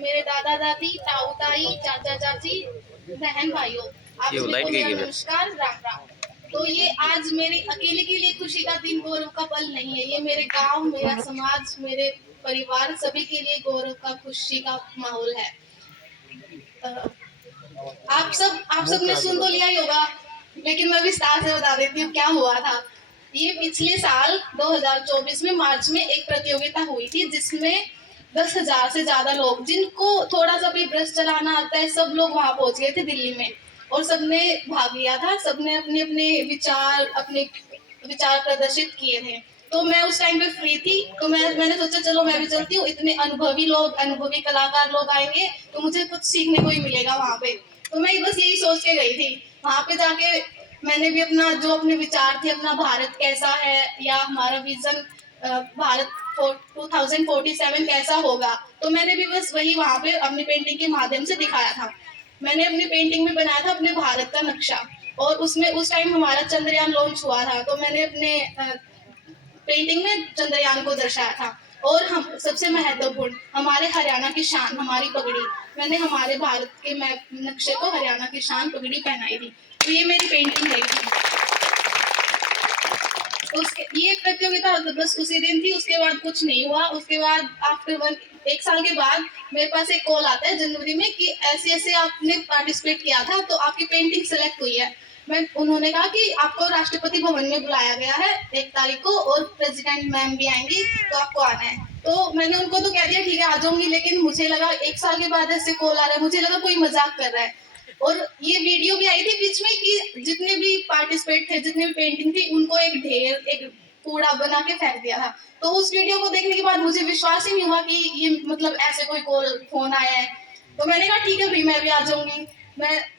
मेरे दादा दादी, ताऊ ताई, चाचा चाची, बहन भाइयों, आप सभी को मेरा नमस्कार, राम राम। तो ये आज मेरे अकेले के लिए खुशी का दिन, गौरव का पल नहीं है। ये मेरे गांव, मेरा समाज, मेरे परिवार सभी के लिए गौरव का, खुशी का माहौल है। आप सब ने सुन तो लिया ही होगा, लेकिन मैं विस्तार से बता देती हूँ क्या हुआ था। ये पिछले साल 2024 में मार्च में एक प्रतियोगिता हुई थी, जिसमें 10,000 से ज्यादा लोग, जिनको थोड़ा सा भी ब्रश चलाना आता है, सब लोग वहां पहुंच गए थे दिल्ली में, और सबने भाग लिया था। सबने अपने अपने विचार प्रदर्शित किए थे। तो मैं उस टाइम पे फ्री थी, तो मैंने सोचा चलो मैं भी चलती हूँ। इतने अनुभवी लोग, अनुभवी कलाकार लोग आएंगे तो मुझे कुछ सीखने को ही मिलेगा वहां पे। तो मैं बस यही सोच के गई थी। वहां पे जाके मैंने भी अपना जो अपने विचार थे, अपना भारत कैसा है या हमारा विजन भारत 2047 कैसा होगा, तो मैंने भी बस वही वहां पे अपनी पेंटिंग के माध्यम से दिखाया था। मैंने अपनी पेंटिंग में बनाया था अपने भारत का नक्शा, और उसमें उस टाइम हमारा चंद्रयान लॉन्च हुआ था, तो मैंने अपने पेंटिंग में चंद्रयान को दर्शाया था। और हम सबसे महत्वपूर्ण, हमारे हरियाणा की शान, हमारी पगड़ी, मैंने हमारे भारत के मैप नक्शे को हरियाणा की शान पगड़ी पहनाई थी। तो ये मेरी पेंटिंग है। ये प्रतियोगिता बस उसी दिन थी, उसके बाद कुछ नहीं हुआ। उसके बाद आफ्टर एक साल के बाद मेरे पास एक कॉल आता है जनवरी में कि ऐसे ऐसे आपने पार्टिसिपेट किया था, तो आपकी पेंटिंग सेलेक्ट हुई है। उन्होंने कहा कि आपको राष्ट्रपति भवन में बुलाया गया है 1 तारीख को, और प्रेसिडेंट मैम भी आएंगी, तो आपको आना है। तो मैंने उनको तो कह दिया ठीक है आ जाऊंगी, लेकिन मुझे लगा 1 साल के बाद ऐसे कॉल आ रहा है, मुझे लगा कोई मजाक कर रहा है। और ये वीडियो भी आई थी बीच में कि जितने भी पार्टिसिपेट थे, जितने भी पेंटिंग थी, उनको एक कूड़ा बना के फेंक दिया था। तो उस वीडियो को देखने के बाद मुझे विश्वास ही नहीं हुआ कि ये मतलब ऐसे कोई फोन आया है। तो मैंने कहा ठीक है भाई, मैं भी आ जाऊंगी।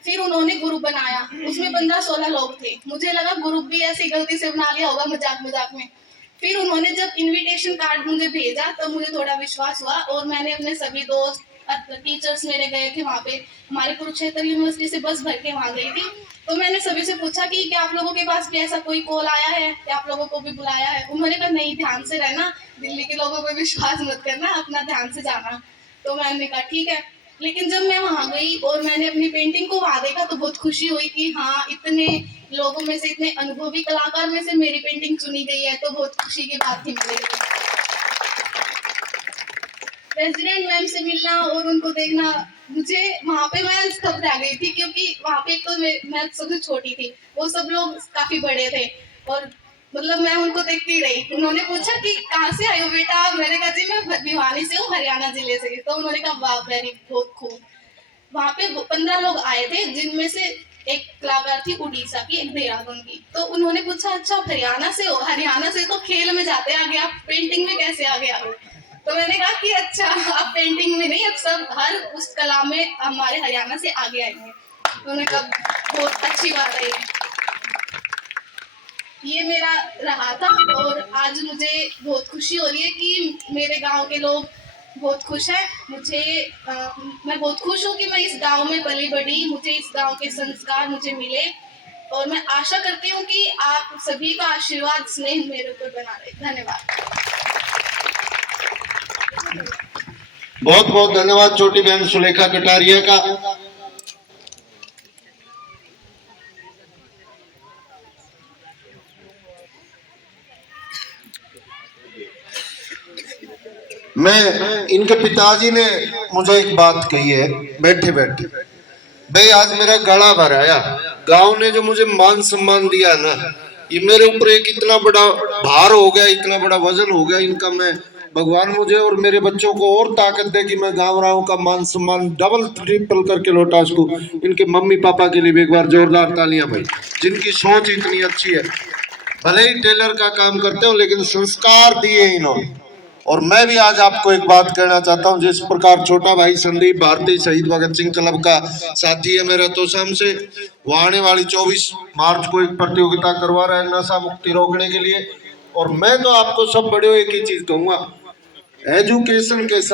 फिर उन्होंने ग्रुप बनाया, उसमें 15-16 लोग थे। मुझे लगा ग्रुप भी ऐसी गलती से बना लिया होगा मजाक मजाक में। फिर उन्होंने जब इनविटेशन कार्ड मुझे भेजा, तो मुझे थोड़ा विश्वास हुआ, और मैंने अपने सभी दोस्त, टीचर्स मेरे गए थे वहाँ पे। हमारे कुरुक्षेत्र यूनिवर्सिटी से बस भर के वहाँ गई थी। तो मैंने सभी से पूछा कि क्या आप लोगों के पास भी ऐसा कोई कॉल आया है, क्या आप लोगों को भी बुलाया है। उन्होंने कहा नहीं, ध्यान से रहना, दिल्ली के लोगों पर विश्वास मत करना, अपना ध्यान से जाना। तो मैंने कहा ठीक है। लेकिन जब मैं वहां गई और मैंने अपनी पेंटिंग को वहां देखा, तो बहुत खुशी हुई कि हाँ, इतने लोगों में से, इतने अनुभवी कलाकार में से मेरी पेंटिंग चुनी गई है, तो बहुत खुशी की बात थी मेरे लिए। प्रेसिडेंट मैम से मिलना और उनको देखना, मुझे वहां पे मैं स्तब्ध रह गई थी, क्योंकि वहां पे एक तो मैं सबसे छोटी थी, वो सब लोग काफी बड़े थे, और मतलब मैं उनको देखती रही। उन्होंने पूछा कि कहाँ से आए हो बेटा, मैंने कहा जी मैं भिवानी से हूँ, हरियाणा जिले से। तो उन्होंने कहा वाह, वेरी बहुत खूब। वहां पे 15 लोग आए थे, जिनमें से एक कलाकार थी उड़ीसा की, एक देहरादून की। तो उन्होंने पूछा अच्छा आप हरियाणा से हो, हरियाणा से तो खेल में जाते आगे, आप पेंटिंग में कैसे आगे आ गए। तो मैंने कहा कि अच्छा, आप पेंटिंग में नहीं, अब सब हर उस कला में हमारे हरियाणा से आगे आएंगे। तो उन्होंने कहा बहुत अच्छी बात है। ये मेरा रहा था, और आज मुझे बहुत खुशी हो रही है कि मेरे गांव के लोग बहुत खुश हैं। मैं बहुत खुश हूँ कि मैं इस गांव में पली बढ़ी, मुझे इस गांव के संस्कार मुझे मिले, और मैं आशा करती हूँ कि आप सभी का आशीर्वाद, स्नेह मेरे ऊपर बना रहे। धन्यवाद। बहुत बहुत धन्यवाद छोटी बहन सुलेखा कटारिया का। मैं, इनके पिताजी ने मुझे एक बात कही है बैठे बैठे, भाई आज मेरा गला भराया, गांव ने जो मुझे मान सम्मान दिया ना, ये मेरे ऊपर एक इतना बड़ा भार हो गया, इतना बड़ा वजन हो गया इनका। मैं भगवान मुझे और मेरे बच्चों को और ताकत दे कि मैं गाँव राव का मान सम्मान डबल ट्रिपल करके लौटा सकूं। इनके मम्मी पापा के लिए भी एक बार जोरदार तालियां भाई, जिनकी सोच इतनी अच्छी है। भले ही टेलर का काम करते हो, लेकिन संस्कार दिए इन्होंने। और मैं भी आज आपको एक बात कहना चाहता हूं, जिस प्रकार छोटा भाई संदीप भारतीय शहीद भगत सिंह क्लब का साथी है मेरा, तो हमसे वो आने वाली 24 मार्च को एक प्रतियोगिता करवा रहा है नशा मुक्ति रोकने के लिए। और मैं तो आपको सब बड़े एक ही चीज कहूंगा, एजुकेशन के साथ